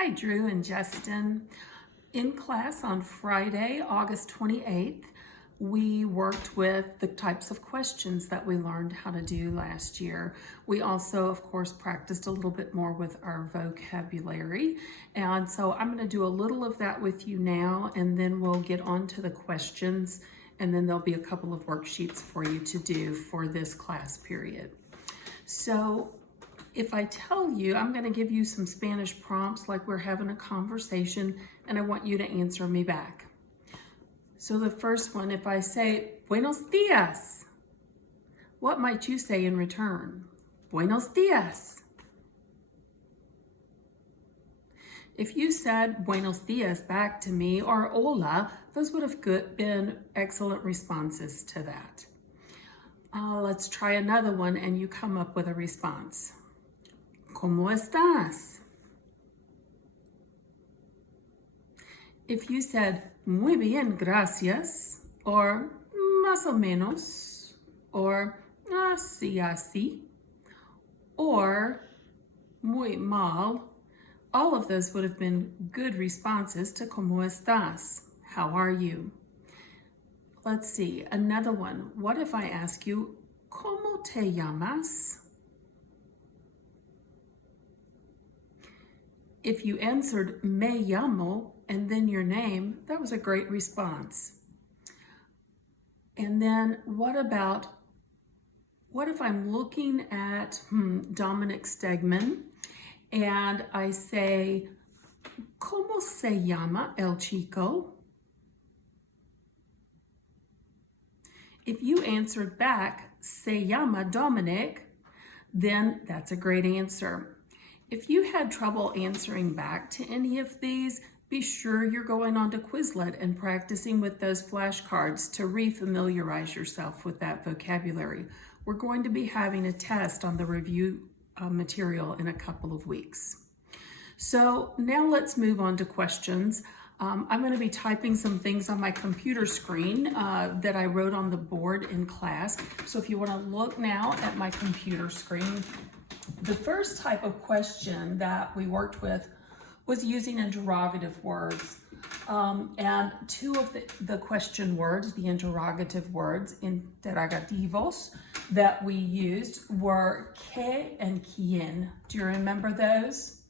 Hi, Drew and Justin. In class on Friday, August 28th, we worked with the types of questions that we learned how to do last year. We also, of course, practiced a little bit more with our vocabulary. And so I'm going to do a little of that with you now, and then we'll get on to the questions, and then there'll be a couple of worksheets for you to do for this class period. So if I tell you, I'm going to give you some Spanish prompts like we're having a conversation, and I want you to answer me back. So the first one, if I say, Buenos dias, what might you say in return? Buenos dias. If you said Buenos dias back to me or hola, those would have been excellent responses to that. Let's try another one and you come up with a response. ¿Cómo estás? If you said muy bien, gracias, or más o menos, or así, así, or muy mal, all of those would have been good responses to ¿Cómo estás? How are you? Let's see, another one. What if I ask you, ¿Cómo te llamas? If you answered me llamo and then your name, that was a great response. And then what if I'm looking at Dominic Stegman and I say, ¿Cómo se llama el chico? If you answered back, se llama Dominic, then that's a great answer. If you had trouble answering back to any of these, be sure you're going on to Quizlet and practicing with those flashcards to refamiliarize yourself with that vocabulary. We're going to be having a test on the review material in a couple of weeks. So now let's move on to questions. I'm going to be typing some things on my computer screen that I wrote on the board in class. So if you want to look now at my computer screen, the first type of question that we worked with was using interrogative words. And two of the question words, the interrogative words, interrogativos, that we used were que and quién. Do you remember those?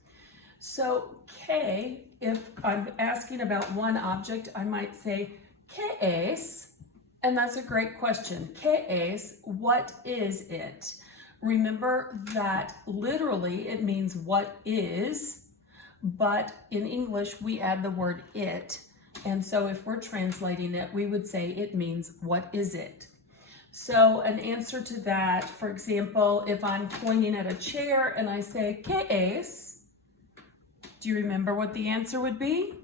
So que, if I'm asking about one object, I might say, ¿Qué es? And that's a great question. ¿Qué es? What is it? Remember that literally it means what is, but in English we add the word it. And so if we're translating it, we would say it means what is it? So an answer to that, for example, if I'm pointing at a chair and I say, ¿Qué es? Do you remember what the answer would be?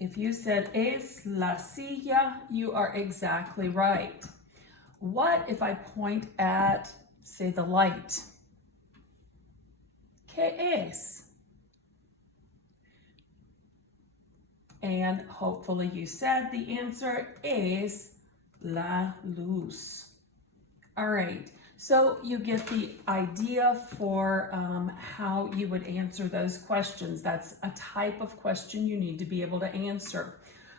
If you said es la silla, you are exactly right. What if I point at, say, the light? ¿Qué es? And hopefully you said the answer is la luz. All right, so you get the idea for how you would answer those questions. That's a type of question you need to be able to answer.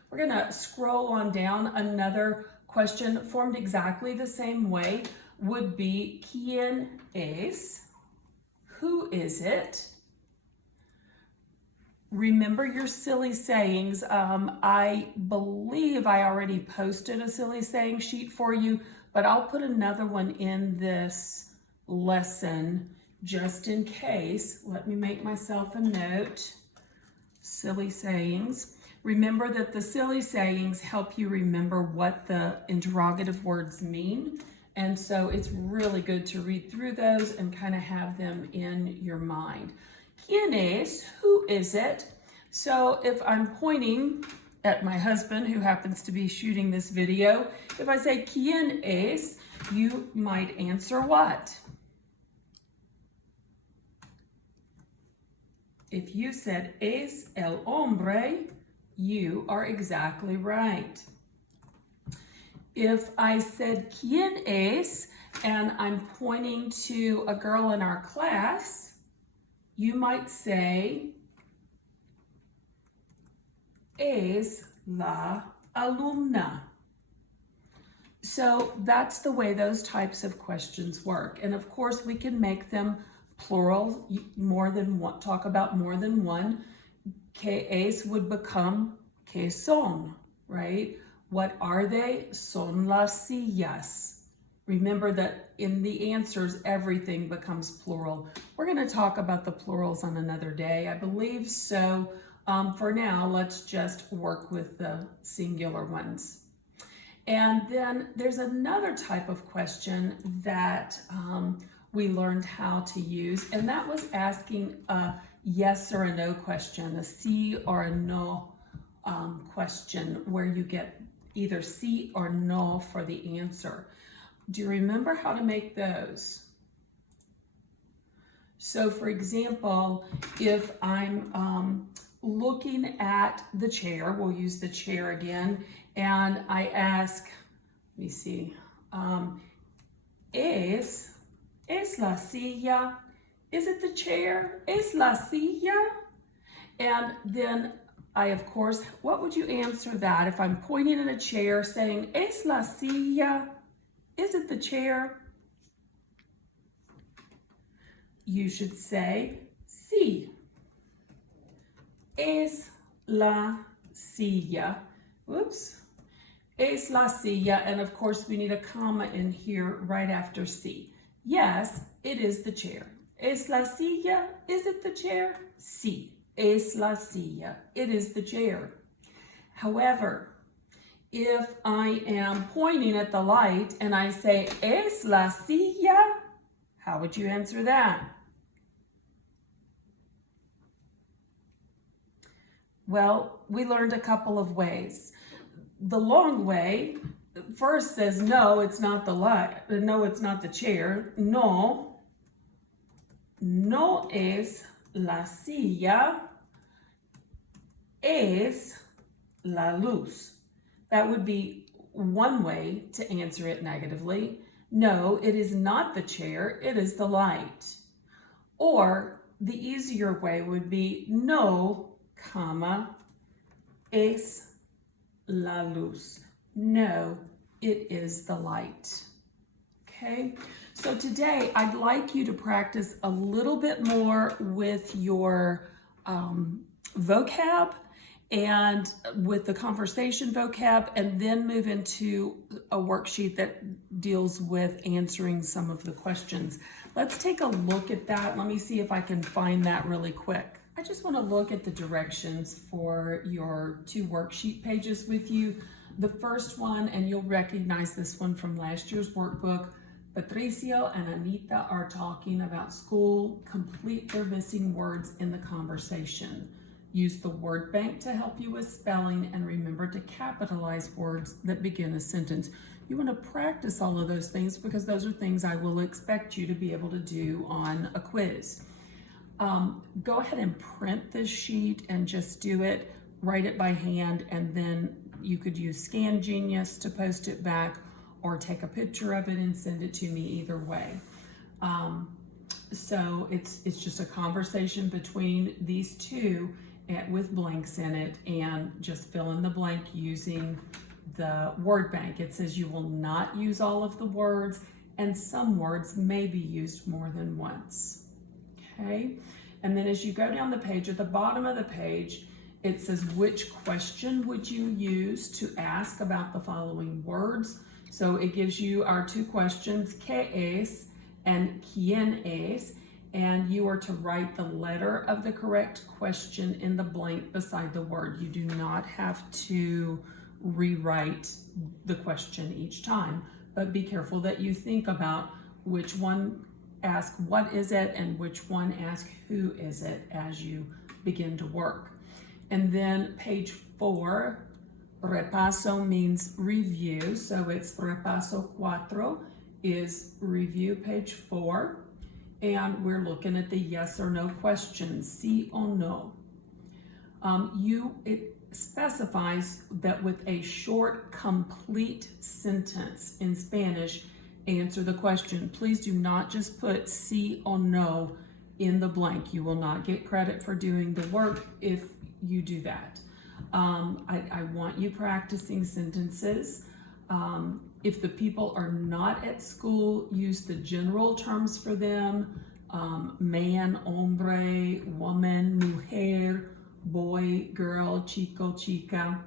We're gonna scroll on down. Another question formed exactly the same way would be ¿Quién es? Who is it? Remember your silly sayings. I believe I already posted a silly saying sheet for you, but I'll put another one in this lesson just in case. Let me make myself a note. Silly sayings. Remember that the silly sayings help you remember what the interrogative words mean. And so it's really good to read through those and kind of have them in your mind. ¿Quién es? Who is it? So if I'm pointing at my husband who happens to be shooting this video, if I say ¿Quién es? You might answer what? If you said es el hombre, you are exactly right. If I said ¿Quién es? and I'm pointing to a girl in our class, you might say, es la alumna. So that's the way those types of questions work. And of course, we can make them plural, more than one, talk about more than one. Que es would become que son, right? What are they? Son las sillas. Remember that in the answers, everything becomes plural. We're going to talk about the plurals on another day, I believe. So for now, let's just work with the singular ones. And then there's another type of question that we learned how to use, and that was asking a yes or a no question, a sí or a no question, where you get either sí or no for the answer. Do you remember how to make those? So for example, if I'm looking at the chair, we'll use the chair again, and I ask, let me see, es la silla, is it the chair? Es la silla? And then I, of course, what would you answer that if I'm pointing at a chair saying, es la silla, is it the chair? You should say, sí. Es la silla. Oops. Es la silla, and of course we need a comma in here right after sí. Yes, it is the chair. Es la silla, is it the chair? Sí, es la silla, it is the chair. However, if I am pointing at the light and I say, es la silla, how would you answer that? Well, we learned a couple of ways. The long way first says, no, it's not the light. No, it's not the chair. No, no es la silla, es la luz. That would be one way to answer it negatively. No, it is not the chair, it is the light. Or the easier way would be no, comma, es la luz. No, it is the light. Okay, so today I'd like you to practice a little bit more with your vocab and with the conversation vocab, and then move into a worksheet that deals with answering some of the questions. Let's take a look at that. Let me see if I can find that really quick. I just want to look at the directions for your two worksheet pages with you. The first one, and you'll recognize this one from last year's workbook, Patricio and Anita are talking about school. Complete their missing words in the conversation. Use the word bank to help you with spelling, and remember to capitalize words that begin a sentence. You want to practice all of those things because those are things I will expect you to be able to do on a quiz. Go ahead and print this sheet and just do it, write it by hand, and then you could use Scan Genius to post it back or take a picture of it and send it to me, either way. So it's just a conversation between these two with blanks in it, and just fill in the blank using the word bank. It says you will not use all of the words, and some words may be used more than once. Okay, and then as you go down the page, at the bottom of the page, it says which question would you use to ask about the following words. So it gives you our two questions, ¿qué es and quién es? And you are to write the letter of the correct question in the blank beside the word. You do not have to rewrite the question each time, but be careful that you think about which one ask what is it and which one ask who is it as you begin to work. And then page 4, repaso means review, so it's repaso 4 is review page 4. And we're looking at the yes or no questions, sí or no. It specifies that with a short, complete sentence in Spanish, answer the question. Please do not just put sí or no in the blank. You will not get credit for doing the work if you do that. I want you practicing sentences. If the people are not at school, use the general terms for them. Man, hombre, woman, mujer, boy, girl, chico, chica.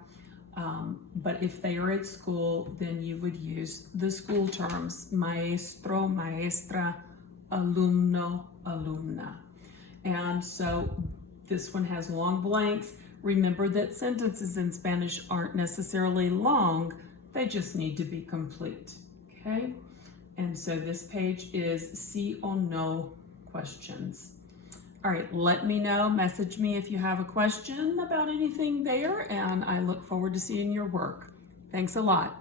But if they are at school, then you would use the school terms, maestro, maestra, alumno, alumna. And so this one has long blanks. Remember that sentences in Spanish aren't necessarily long, they just need to be complete, okay? And so this page is sí or no questions. All right, let me know, message me if you have a question about anything there, and I look forward to seeing your work. Thanks a lot.